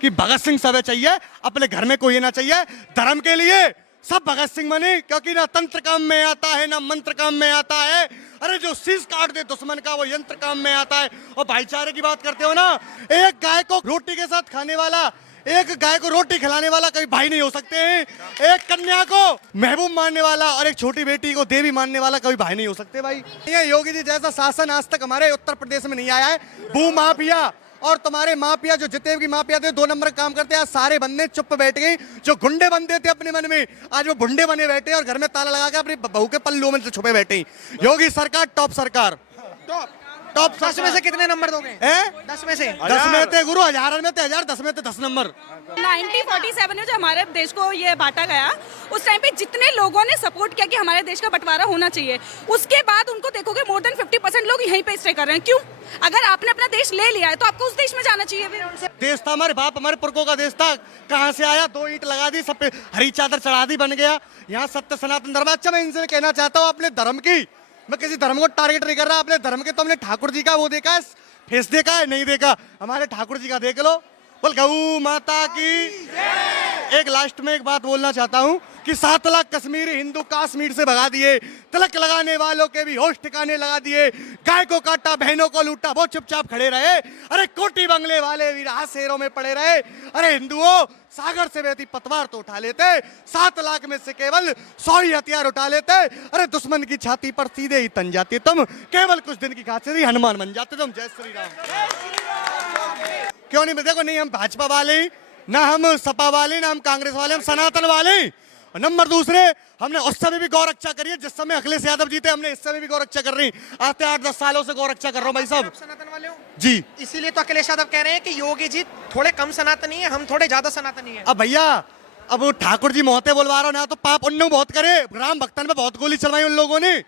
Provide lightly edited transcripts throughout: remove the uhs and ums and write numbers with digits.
कि भगत सिंह सब चाहिए, अपने घर में कोई ना चाहिए। धर्म के लिए सब भगत सिंह बने, क्योंकि ना तंत्र काम में आता है ना मंत्र काम में आता है। अरे जो शीश काट दे दुश्मन का वो यंत्र काम में आता है। और भाईचारे की बात करते हो ना, एक गाय को रोटी के साथ खाने वाला, एक गाय को रोटी खिलाने वाला कभी भाई नहीं हो सकते हैं। एक कन्या को महबूब मानने वाला और एक छोटी बेटी को देवी मानने वाला कभी भाई नहीं हो सकते भाई। ये योगी जी जैसा शासन आज तक हमारे उत्तर प्रदेश में नहीं आया है। भू माफिया और तुम्हारे माफिया जो जितने भी माफिया थे 2 नंबर काम करते हैं, आज सारे बंदे चुप बैठ गए। जो गुंडे बनते थे अपने मन में, आज वो बुंडे बने बैठे और घर में ताला लगा के अपनी बहू के पल्लू में छुपे बैठे। योगी सरकार टॉप सरकार, टॉप 10 में से कितने नंबर दोगे? 10 में से 10 में थे गुरु, 1000 में थे 1000, 10 में थे 10 नंबर। 1947 में जो हमारे देश को ये बांटा गया, उस टाइम पे जितने लोगों ने सपोर्ट किया कि हमारे देश का बंटवारा होना चाहिए, उसके बाद उनको देखोगे मोर देन 50% लोग यहीं पे स्टे कर रहे हैं। क्यों? अगर आपने अपना देश ले लिया है तो आपको उस देश में जाना चाहिए। देश था हमारे बाप हमारे पुरखों का देश था, कहाँ से आया? 2 ईंट लगा दी, सब पे हरी चादर चढ़ा दी, बन गया। यहाँ सत्य सनातन धर्म। अच्छा मैं इनसे कहना चाहता हूँ, अपने धर्म की, मैं किसी धर्म को टारगेट नहीं कर रहा, अपने धर्म के तो हमने ठाकुर जी का वो देखा है, फेस देखा है? नहीं देखा। हमारे ठाकुर जी का देख लो। बोल गऊ माता की। एक लास्ट में एक बात बोलना चाहता हूँ कि 7 लाख कश्मीरी हिंदू कश्मीर से भगा दिए, तिलक लगाने वालों के भी होश ठिकाने लगा दिए, गाय को काटा बहनों को लूटा, वो चुपचाप खड़े रहे। अरे कोटी बंगले वाले भी राह शेरों में पड़े रहे। अरे हिंदुओं, सागर से बहती पतवार तो उठा लेते, 7 लाख में से केवल 100 ही हथियार उठा लेते। अरे दुश्मन की छाती पर सीधे ही तन जाते तुम, केवल कुछ दिन की खातिर हनुमान बन जाते तुम। जय श्री राम। क्यों नहीं? देखो नहीं, हम भाजपा वाले, ना हम सपा वाले, ना हम कांग्रेस वाले, हम सनातन वाले। और नंबर दूसरे, हमने उस समय भी गौ रक्षा करी है जिस समय अखिलेश यादव जीते, हमने इस समय भी गौ रक्षा कर रही। आते 8-10 सालों से गौ रक्षा कर रहा हूँ भाई साहब। सनातन वाले हो जी, इसीलिए तो अखिलेश यादव कह रहे हैं कि योगी जी थोड़े कम सनातनी है, हम थोड़े ज्यादा सनातनी है। अब भैया, अब वो ठाकुर जी मोहते बोलवा रहा हो ना, तो पाप उन्होंने बहुत करे। राम भक्तन पे बहुत गोली चलवाई उन लोगों ने,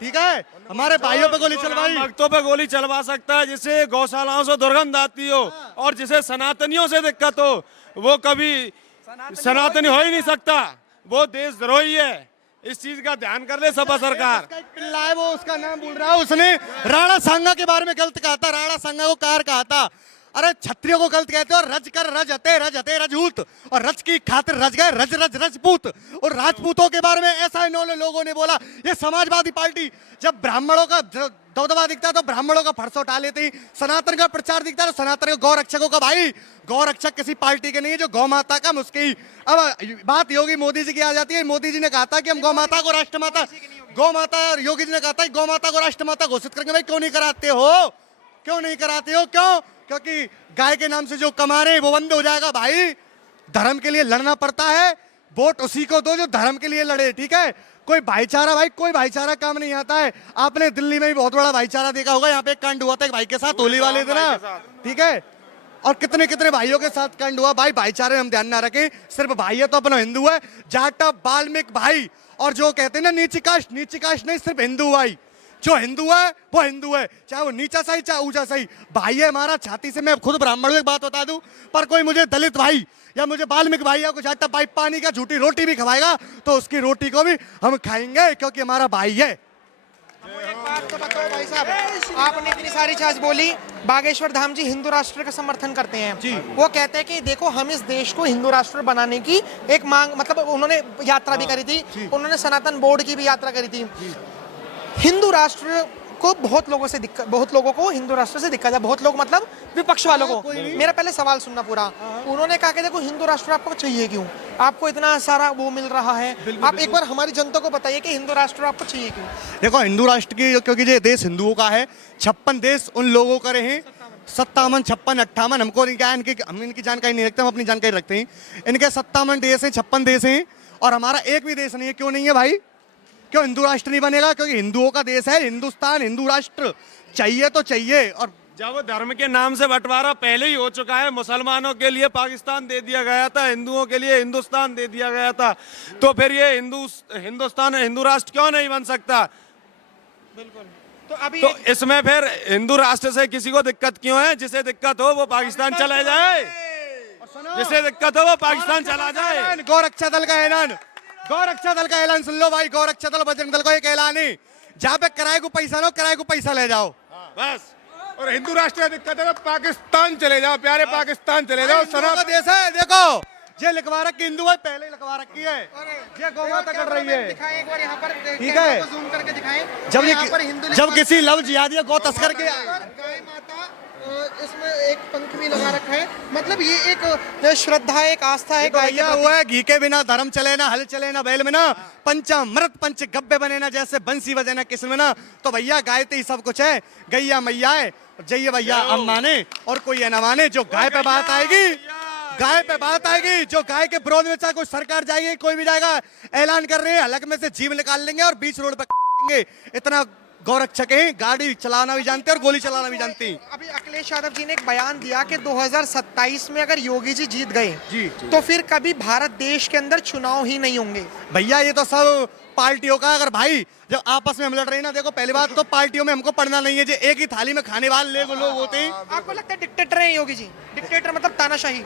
ठीक है? हमारे भाइयों पे गोली चलवाई। भक्तों पे गोली चलवा सकता है जिसे गौशालाओं से दुर्गंध आती हो, और जिसे सनातनियों से दिक्कत हो, वो कभी सनातनी हो ही नहीं सकता। वो देशद्रोही है। इस चीज का ध्यान कर ले सपा सरकार। पिल्ला है वो, उसका नाम भूल रहा है। उसने राणा सांगा के बारे में गलत कहा था, राणा सांगा को कार कहा था। अरे क्षत्रियों को गलत कहते हो। रज कर रज हते रजहूत, और रज की खातिर रज गए रज रज रजपूत। और राजपूतों के बारे में ऐसा इन्होंने लोगों ने बोला। ये समाजवादी पार्टी जब ब्राह्मणों का दबदबा दिखता है तो ब्राह्मणों का फरसा उठा लेते ही, सनातन का प्रचार दिखता है तो सनातन के गौ रक्षकों का। भाई गौ रक्षक किसी पार्टी के नहीं है, जो गौ माता का मुस्के ही। अब बात योगी मोदी जी की आ जाती है। मोदी जी ने कहा था कि हम गौ माता को राष्ट्र माता, गौ माता, योगी जी ने कहा था गौ माता को राष्ट्र माता घोषित करेंगे। भाई क्यों नहीं कराते हो? क्यों नहीं कराते हो? क्यों? क्योंकि गाय के नाम से जो कमा रहे हैं वो बंद हो जाएगा। भाई धर्म के लिए लड़ना पड़ता है, वोट उसी को दो जो धर्म के लिए लड़े, ठीक है? कोई भाईचारा, भाई कोई भाईचारा काम नहीं आता है। आपने दिल्ली में भी बहुत बड़ा भाईचारा देखा होगा। यहाँ पे एक कांड हुआ था एक भाई के साथ होली वाले दिन, ठीक है? और कितने कितने भाइयों के साथ कांड हुआ। भाई भाईचारे में हम ध्यान ना रखें। सिर्फ भाई है तो अपना हिंदू है, जाटा बाल्मीक भाई। और जो कहते हैं ना नीची कास्ट नहीं, सिर्फ हिंदू भाई। जो हिंदू है वो हिंदू है, चाहे वो नीचा सही चाहे ऊंचा सही, भाई है हमारा छाती से। मैं खुद ब्राह्मण हूं, एक बात बता दूं, पर कोई मुझे दलित भाई या मुझे बाल्मीक भाई या कुछ आटा भाई पानी का झूठी रोटी भी खवाएगा तो उसकी रोटी को भी हम खाएंगे, क्योंकि हमारा भाई है। एक बात तो बताओ भाई साहब, आपने इतनी सारी चीज बोली। बागेश्वर धाम जी हिंदू राष्ट्र का समर्थन करते हैं जी। वो कहते हैं कि देखो हम इस देश को हिंदू राष्ट्र बनाने की एक मांग, मतलब उन्होंने यात्रा भी करी थी, उन्होंने सनातन बोर्ड की भी यात्रा करी थी। हिंदू राष्ट्र को बहुत लोगों से दिक्कत, बहुत लोगों को हिंदू राष्ट्र से दिक्कत है। बहुत लोग मतलब विपक्ष वालों को। मेरा पहले सवाल सुनना पूरा। उन्होंने कहा कि देखो हिंदू राष्ट्र आपको चाहिए क्यों? आपको इतना सारा वो मिल रहा है। आप एक बार हमारी जनता को बताइए कि हिंदू राष्ट्र आपको चाहिए क्यों? देखो हिंदू राष्ट्र की, क्योंकि ये देश हिंदुओं का है। 56 देश उन लोगों का रहे, 57, 56, 58। हमको नहीं क्या, हम इनकी जानकारी नहीं रखते, हम अपनी जानकारी रखते हैं। इनके 57 देश हैं, 56 देश हैं, और हमारा एक भी देश नहीं है। क्यों नहीं है भाई? क्यों हिंदू राष्ट्र नहीं बनेगा? क्योंकि हिंदुओं का देश है हिंदुस्तान, हिंदू राष्ट्र चाहिए तो चाहिए। और जब धर्म के नाम से बंटवारा पहले ही हो चुका है, मुसलमानों के लिए पाकिस्तान दे दिया गया था, हिंदुओं के लिए हिंदुस्तान दे दिया गया था, तो फिर ये हिंदुस्तान हिंदू राष्ट्र क्यों नहीं बन सकता? बिल्कुल। तो अभी तो इसमें फिर हिंदू राष्ट्र से किसी को दिक्कत क्यों है? जिसे दिक्कत हो वो पाकिस्तान चला जाए, जिसे दिक्कत हो वो पाकिस्तान चला जाए। गौ रक्षा दल का ऐलान, गौ रक्षा दल का ऐलान सुन लो भाई। गौ रक्षा दल बजरंग दल का एक ऐलान है, जहाँ पे किराए को पैसा लो, किराए को पैसा ले जाओ, बस और हिंदू राष्ट्र का दिक्कत है तो पाकिस्तान चले जाओ, प्यारे पाकिस्तान चले जाओ। हिंदुओं का देश है, देखो ये लिखवा रखी हिंदू भाई पहले ही लिखवा रखी है, ये गौ माता कर रही है। दिखाएं एक बार यहाँ पर, ठीक है, जूम करके दिखाएं। जब ये यहाँ पर हिंदू जब किसी लव जिहादी या गौ तस्कर के गाय माता, इसमें एक पंख भी लगा रखा है, मतलब ये एक श्रद्धा है, एक आस्था है तो गाय के भैया प्रति। हुआ है घी के बिना धर्म चले ना, हल चले ना बैल में ना, पंचामृत पंच गब्बे बने ना, जैसे बंसी बजे ना किस्म में ना। तो भैया गाय तो ही सब कुछ है, गैया मैया है, जइए भैया हम माने और कोई ये ना माने। जो गाय पे बात आएगी, गाय पे बात आएगी, जो गाय के विरोध में चाहे कोई सरकार जाएगी, कोई भी जाएगा, ऐलान कर रहे हैं हलक में से जीव निकाल लेंगे और बीच रोड पे इतना गौरक्षक हैं, गाड़ी चलाना भी जानते हैं और गोली चलाना भी जानते हैं। अभी अखिलेश यादव जी ने एक बयान दिया कि 2027 में अगर योगी जी जीत गए जी, तो फिर कभी भारत देश के अंदर चुनाव ही नहीं होंगे। भैया ये तो सब पार्टियों का, अगर भाई जब आपस में हम लड़ रहे हैं ना, देखो पहली बात तो पार्टियों में हमको पढ़ना नहीं है, जो एक ही थाली में खाने वाले लोग होते हैं। आपको लगता है डिक्टेटर है योगी जी? डिक्टेटर मतलब तानाशाही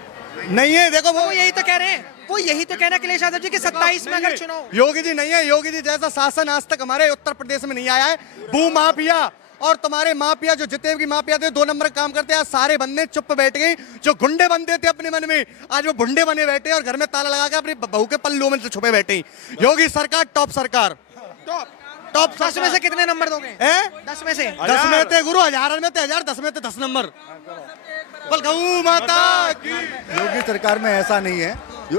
नहीं है, देखो वो यही तो कह रहे हैं, वो यही तो कह रहे हैं अखिलेश यादव जी कि 27 में अगर चुनाव। योगी जी नहीं है, योगी जी जैसा शासन आज तक हमारे उत्तर प्रदेश में नहीं आया है। भू माफिया और तुम्हारे माफिया, जो जितने भी माफिया थे, 2 नंबर काम करते हैं, आज सारे बंदे चुप बैठ गए। जो गुंडे बनते थे अपने मन में, आज वो भुंडे बने बैठे और घर में ताला लगा के अपनी बहू के पल्लू में छुपे बैठे। योगी सरकार टॉप सरकार, टॉप 10 में से कितने नंबर दोगे? 10 में से 10 में थे गुरु, 1000 में थे 1000, 10 में थे 10 नंबर। बोल गऊ माता की। योगी सरकार में ऐसा नहीं है,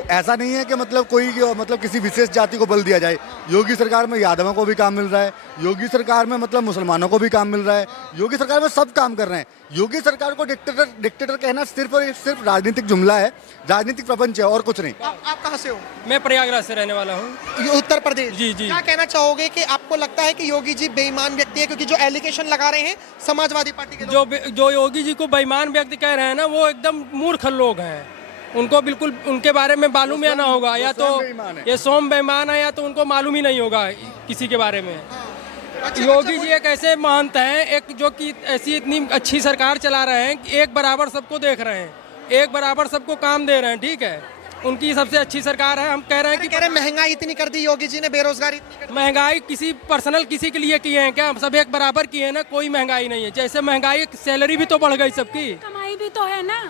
ऐसा नहीं है कि मतलब कोई मतलब किसी विशेष जाति को बल दिया जाए। योगी सरकार में यादवों को भी काम मिल रहा है, योगी सरकार में मतलब मुसलमानों को भी काम मिल रहा है, योगी सरकार में सब काम कर रहे हैं। योगी सरकार को डिक्टेटर कहना सिर्फ और सिर्फ राजनीतिक जुमला है, राजनीतिक प्रपंच है और कुछ नहीं। आप कहाँ से हो? मैं प्रयागराज से रहने वाला हूँ। ये उत्तर प्रदेश। जी, जी। क्या कहना चाहोगे कि आपको लगता है कि योगी जी बेईमान व्यक्ति है? क्योंकि जो एलिगेशन लगा रहे हैं समाजवादी पार्टी के लोग। जो योगी जी को बेईमान व्यक्ति कह रहे हैं ना, वो एकदम मूर्ख लोग हैं। उनको बिल्कुल उनके बारे में मालूम या ना होगा, या तो ये सोम बेईमान है या तो उनको मालूम ही नहीं होगा किसी के बारे में। योगी जी एक ऐसे महंत हैं, एक जो कि ऐसी इतनी अच्छी सरकार चला रहे हैं कि एक बराबर सबको देख रहे हैं, एक बराबर सबको काम दे रहे हैं। ठीक है, उनकी सबसे अच्छी सरकार है। हम कह रहे हैं कि महंगाई इतनी कर दी योगी जी ने, बेरोजगारी इतनी कर दी। महंगाई किसी पर्सनल किसी के लिए किए हैं क्या? सब एक बराबर किए हैं ना, कोई महंगाई नहीं है। जैसे महंगाई, सैलरी भी तो बढ़ गई सबकी, कमाई भी तो है ना,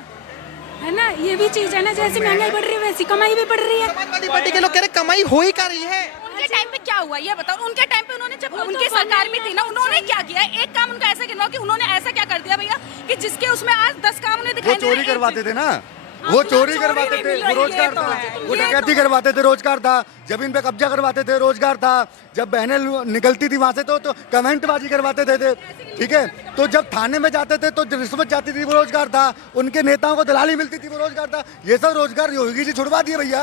ये भी चीज है ना। जैसे महंगाई बढ़ रही है वैसी कमाई भी बढ़ रही है। समाजवादी पार्टी के लोग कह रहे कमाई हो ही कर रही है। उनके टाइम पे क्या हुआ ये बताओ? उनके टाइम पे उन्होंने, जब उनकी सरकार में थी ना, उन्होंने क्या किया? एक काम उनका ऐसा गिनवाओ कि उन्होंने ऐसा क्या कर दिया भैया कि जिसके उसमें आज 10 काम उन्हें दिखाई वो चोरी करवाते थे ना, वो चोरी करवाते थे, वो रोजगार था। वो डकैती करवाते थे, रोजगार था। जमीन पे कब्जा करवाते थे, रोजगार था। जब बहनें निकलती थी वहां से तो कमेंटबाजी करवाते थे। ठीक है, तो जब थाने में जाते थे तो रिश्वत जाती थी, वो रोजगार था। उनके नेताओं को दलाली मिलती थी, वो रोजगार था। ये सब रोजगार योगी जी छुड़वा दिए भैया।